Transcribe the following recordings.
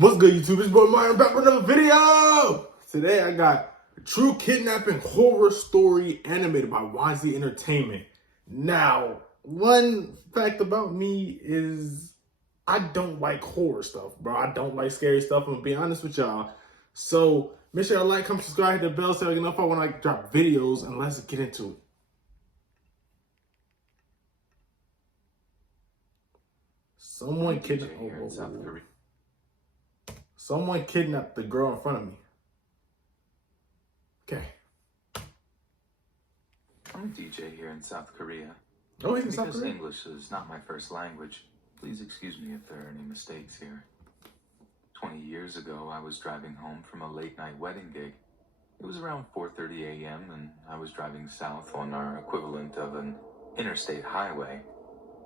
What's good, YouTube? It's boy Mario back with another video. Today I got a true kidnapping horror story animated by Wansee Entertainment. Now, one fact about me is I don't like horror stuff, bro. I don't like scary stuff. I'm gonna be honest with y'all. So make sure you like, comment, subscribe, hit the bell so you know if I want to drop videos, and let's get into it. Someone kidnapped the girl in front of me. Okay. I'm a DJ here in South Korea. Oh, he's in South Korea? Because English is not my first language, please excuse me if there are any mistakes here. 20 years ago, I was driving home from a late-night wedding gig. It was around 4:30 a.m., and I was driving south on our equivalent of an interstate highway,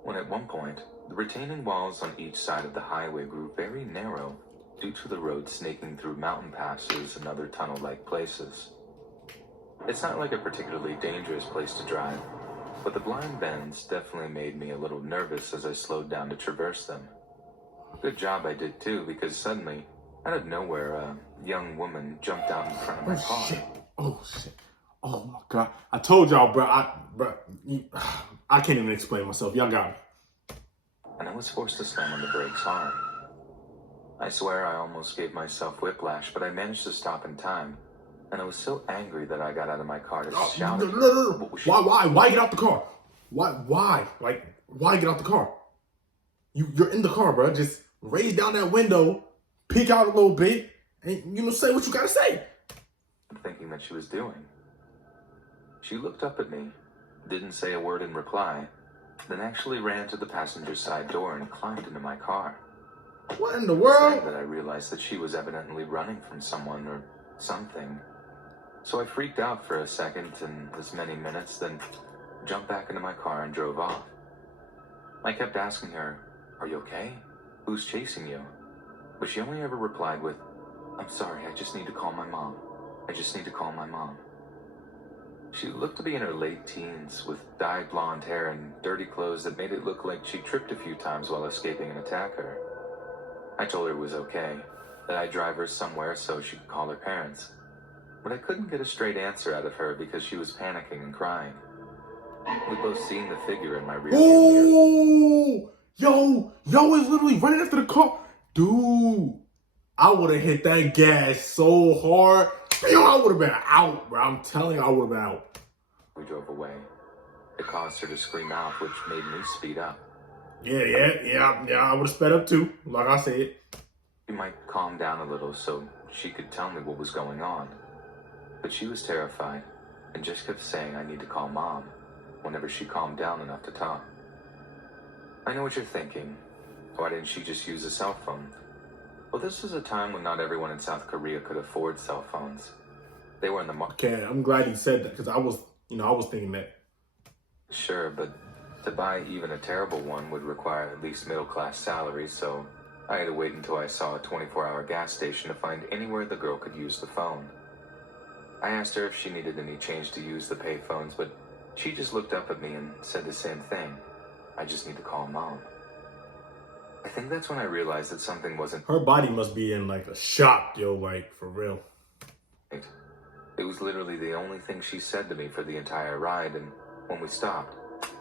when at one point, the retaining walls on each side of the highway grew very narrow due to the road snaking through mountain passes and other tunnel-like places. It's not like a particularly dangerous place to drive, but the blind bends definitely made me a little nervous as I slowed down to traverse them. Good job I did too, because suddenly, out of nowhere, a young woman jumped out in front of my car. Oh shit. Oh my God. I told y'all, bro. I can't even explain myself. Y'all got me. And I was forced to slam on the brakes hard. I swear I almost gave myself whiplash, but I managed to stop in time. And I was so angry that I got out of my car to shout at her. No. Why get out the car? Why? Like, why get out the car? You're in the car, bro. Just raise down that window, peek out a little bit, and, say what you gotta say. Thinking that she was doing. She looked up at me, didn't say a word in reply, then actually ran to the passenger side door and climbed into my car. What in the world? Sad that I realized that she was evidently running from someone or something. So I freaked out for a second and as many minutes, then jumped back into my car and drove off. I kept asking her, "Are you okay? Who's chasing you?" But she only ever replied with, "I'm sorry, I just need to call my mom. I just need to call my mom." She looked to be in her late teens with dyed blonde hair and dirty clothes that made it look like she tripped a few times while escaping an attacker. I told her it was okay, that I'd drive her somewhere so she could call her parents. But I couldn't get a straight answer out of her because she was panicking and crying. We both seen the figure in my rearview mirror. Yo is literally running after the car. Dude, I would have hit that gas so hard. I would have been out, bro. I'm telling you, I would have been out. We drove away. It caused her to scream out, which made me speed up. Yeah, I would have sped up too, like I said. She might calm down a little so she could tell me what was going on. But she was terrified and just kept saying I need to call mom whenever she calmed down enough to talk. I know what you're thinking. Why didn't she just use a cell phone? Well, this was a time when not everyone in South Korea could afford cell phones. They were in the market. Okay, I'm glad you said that because I was thinking that. Sure, but to buy even a terrible one would require at least middle-class salaries, so I had to wait until I saw a 24-hour gas station to find anywhere the girl could use the phone. I asked her if she needed any change to use the payphones, but she just looked up at me and said the same thing. I just need to call mom. I think that's when I realized that something wasn't... Her body must be in like a shock, yo, like for real. It was literally the only thing she said to me for the entire ride, and when we stopped,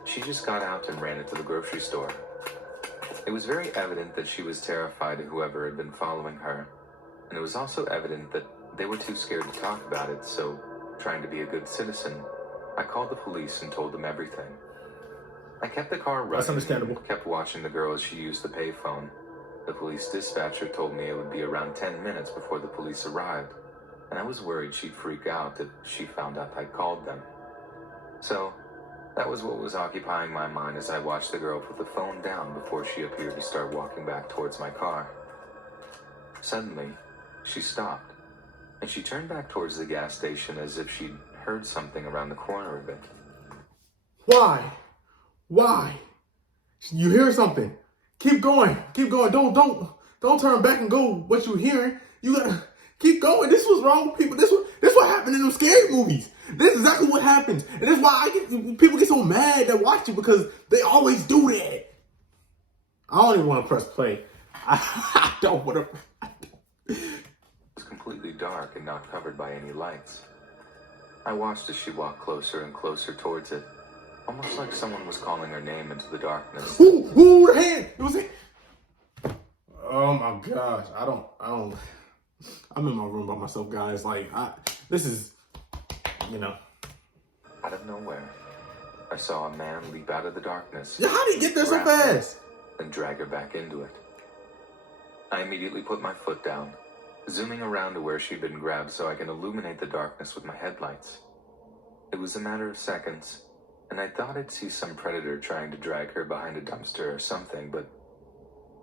she just got out and ran into the grocery store. It was very evident that she was terrified of whoever had been following her, and it was also evident that they were too scared to talk about it, so, trying to be a good citizen, I called the police and told them everything. I kept the car running. That's understandable. And kept watching the girl as she used the payphone. The police dispatcher told me it would be around 10 minutes before the police arrived, and I was worried she'd freak out if she found out I'd called them. So, that was what was occupying my mind as I watched the girl put the phone down before she appeared to start walking back towards my car. Suddenly, she stopped, and she turned back towards the gas station as if she'd heard something around the corner of it. Why? You hear something. Keep going. Don't turn back and go what you're hearing. You gotta keep going. This was wrong with people. This what happened in them scary movies. This is exactly what happens. And that's why people get so mad that watch it, because they always do that. I don't even want to press play. I don't want to. dark and not covered by any lights. I watched as she walked closer and closer towards it, almost like someone was calling her name into the darkness. Ooh, the hand! It was it. Oh my gosh, I'm in my room by myself, guys. Like, this is, you know. Out of nowhere, I saw a man leap out of the darkness. Yeah, how did he get there so fast? And drag her back into it. I immediately put my foot down, zooming around to where she'd been grabbed so I can illuminate the darkness with my headlights. It was a matter of seconds, and I thought I'd see some predator trying to drag her behind a dumpster or something, but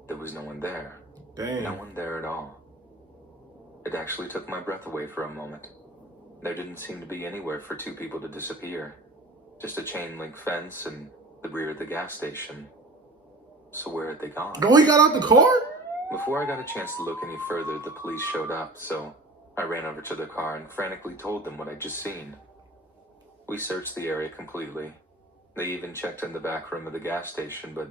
there was no one there. Damn. No one there at all. It actually took my breath away for a moment. There didn't seem to be anywhere for two people to disappear. Just a chain link fence and the rear of the gas station. So where had they gone? Oh, he got out the car? Before I got a chance to look any further, the police showed up, so I ran over to their car and frantically told them what I'd just seen. We searched the area completely. They even checked in the back room of the gas station, but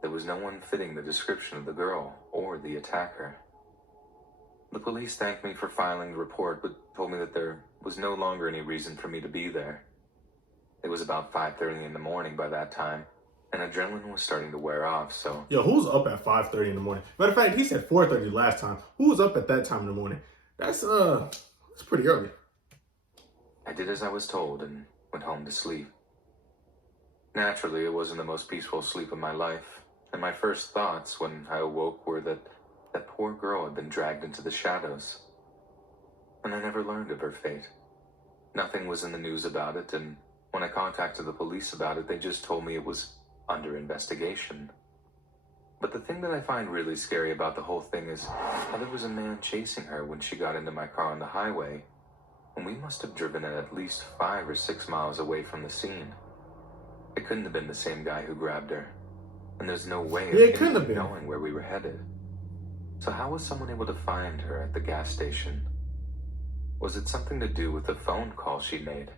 there was no one fitting the description of the girl or the attacker. The police thanked me for filing the report, but told me that there was no longer any reason for me to be there. It was about 5:30 in the morning by that time, and adrenaline was starting to wear off, so... Yo, who's up at 5:30 in the morning? Matter of fact, he said 4:30 last time. Who was up at that time in the morning? That's pretty early. I did as I was told and went home to sleep. Naturally, it wasn't the most peaceful sleep of my life, and my first thoughts when I awoke were that that poor girl had been dragged into the shadows. And I never learned of her fate. Nothing was in the news about it, and when I contacted the police about it, they just told me it was under investigation. But the thing that I find really scary about the whole thing is how there was a man chasing her when she got into my car on the highway, and we must have driven at least 5 or 6 miles away from the scene. It couldn't have been the same guy who grabbed her, and there's no way of him knowing where we were headed. So how was someone able to find her at the gas station? Was it something to do with the phone call she made?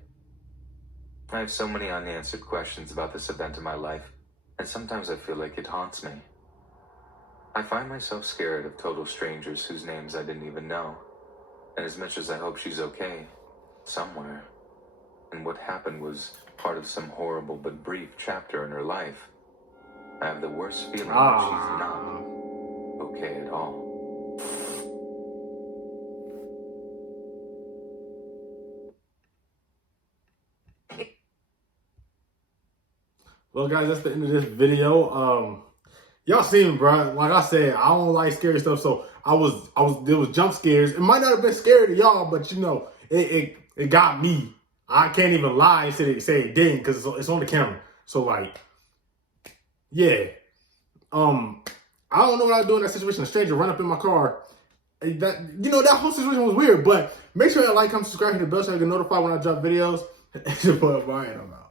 I have so many unanswered questions about this event in my life, and sometimes I feel like it haunts me. I find myself scared of total strangers whose names I didn't even know, and as much as I hope she's okay, somewhere, and what happened was part of some horrible but brief chapter in her life, I have the worst feeling that she's not okay at all. Well, guys, that's the end of this video. Y'all seen, bro. Like I said, I don't like scary stuff, so there was jump scares. It might not have been scary to y'all, but you know, it got me. I can't even lie and say it didn't, because it's on the camera. So like, yeah. I don't know what I do in that situation. A stranger run up in my car. That whole situation was weird. But make sure you like, comment, subscribe, hit the bell so you get notified when I drop videos. It's your boy, Brian. I'm out.